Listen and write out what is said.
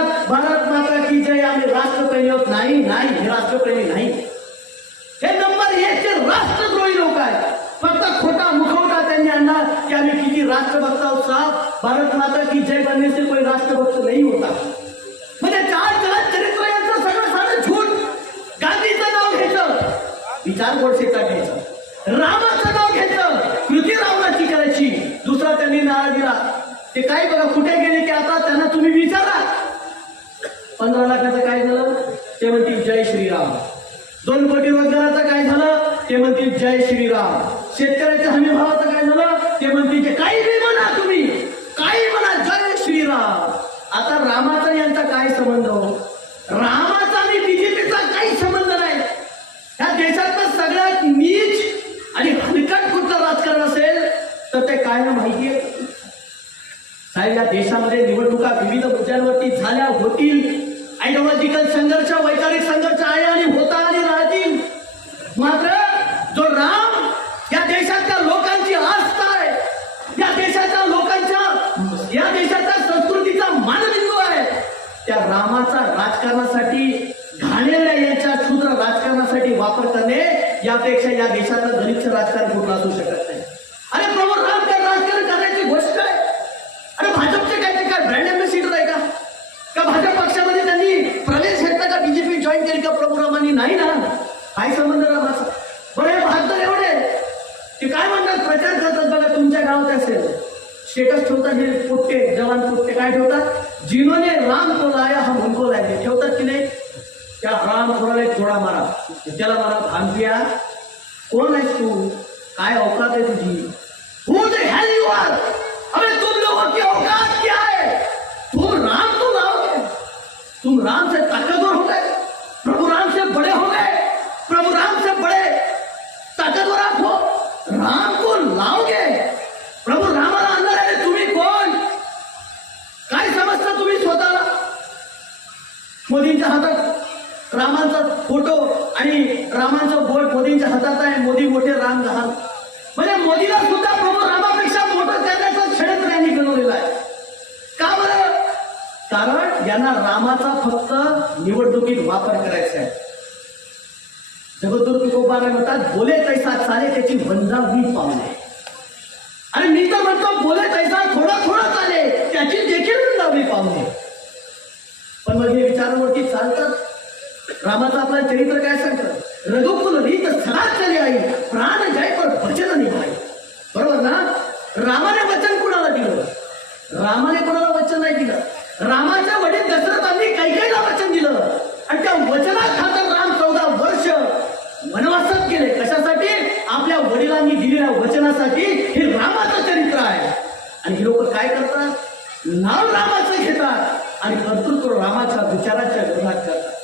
म्हणतात भारत माता की जय। आम्ही राष्ट्रप्रेमी होत नाही नाही हे राष्ट्रप्रेमी नाही। हे नंबर एकचे राष्ट्रद्रोही लोक आहेत। फक्त खोटा मुखवटा त्यांनी आणला की आम्ही किती राष्ट्रभक्त आहोत साहेब? भारत माता की जय बनने से कोई राष्ट्रभक्त नाही होता। म्हणजे चार चार चरित्र यांचं सगळं सारं झूट गांधीचं नाव घ्यायचं विचार गोडसेचा घ्यायचं। रामाचं नाव घेतलं कृती रावणाची करायची दुसरा त्यांनी नारा दिला ते काय बघा कुठे गेले की आता त्यांना तुम्ही विचारा पंधरा लाखाचं काय झालं? ते म्हणतील जय श्रीराम. दोन कोटी रोजगाराचं काय झालं? ते म्हणतील जय श्रीराम. शेतकऱ्याच्या हमी भावाचं काय झालं? ते म्हणतील काही बी म्हणा तुम्ही. काही म्हणा जय श्रीराम. आता रामाचा यांचा काय संबंध हो? रामाचा आणि बीजेपीचा काही संबंध नाही. ह्या देशातलं सगळ्यात नीच आणि हलकट कुठलं राजकारण असेल तर ते काय ना माहिती आहे? साहेब या देशामध्ये निवडणुका विविध मुद्द्यांवरती झाल्या होतील. आयडिओलॉजिकल संघर्ष वैचारिक संघर्ष आहे आणि होता आणि राहतील. मात्र जो राम या देशातल्या लोकांची आस्था आहे या देशाच्या लोकांच्या या देशाच्या संस्कृतीचा मानबिंदू आहे त्या रामाचा राजकारणासाठी घाणेरड्या यांच्या क्षुद्र राजकारणासाठी वापर करणे यापेक्षा या देशाचं दलितचं राजकारण कुठलं असू शकत नाही अरे प्रभू राम काय राजकारण करण्याची गोष्ट आहे अरे भाजपचे काय ते काय ब्रँड अँबॅसिडर आहे का का भाजप पक्षामध्ये त्यांनी प्रवेश घेतला का बीजेपी जॉईन केली का प्रभू रामांनी नाही ना काय संबंध रामाचा? बरे हे बहात्तर एवढे ते काय म्हणतात? प्रचार करतात बघा तुमच्या गावात असेल. स्टेटस ठेवतात हे पोट्टे जवान पोट्टे काय ठेवतात? जिनोने राम को लाया हम उनको लायले. ठेवतात की नाही? त्या राम कोणाला एक थोडा मारा. त्याला मारा भांगपिया कोण आहेस तू? काय औकात आहे तुझी? Who the hell you are अबे तुम लोगों की औकात क्या है? तुम राम तो लाओगे. तुम राम से ताकतवर हो गए प्रभु राम से बड़े हो गए प्रभु राम से बड़े ताकतवर आप हो राम को लाओगे प्रभु रामाला आणणार आहे तुम्ही कोण काय समजता तुम्ही स्वतःला मोदींच्या हातात रामांचा फोटो आणि रामांचं बोट मोदींच्या हातात आहे. मोदी मोठे राम लहान म्हणजे मोदीला सुद्धा प्रभू रामापेक्षा मोठं करण्याचं षडयंत्र यांनी बनवलेलं आहे. का बरं? कारण यांना रामाचा फक्त निवडणुकीत वापर करायचा आहे. जगदुर्ग तुकोबाराय म्हणतात बोले तैसा चाले त्याची वंजावी मी पाहुणे मी तर म्हणतो बोले तैसा थोडा थोडा चाले त्याची देखील वंजावी पावले पण मग हे विचारावरती चालतात रामाचं आपलं चरित्र काय सांगतं? रघुकुल रीत सदा आई प्राण जाय पर वचन निभाय बरोबर ना? रामाने वचन कुणाला दिलं? रामाने कोणाला वचन नाही दिलं? रामाच्या वडील दशरथांनी कैकेला वचन दिलं. आणि त्या वचनात खातर राम चौदा वर्ष वनवासात गेले. कशासाठी? आपल्या वडिलांनी दिलेल्या वचनासाठी हे रामाचं चरित्र आहे. आणि हे लोक काय करतात? नाव रामाचं घेतात. आणि कर्तृत्व रामाच्या विचाराच्या विरोधात करतात.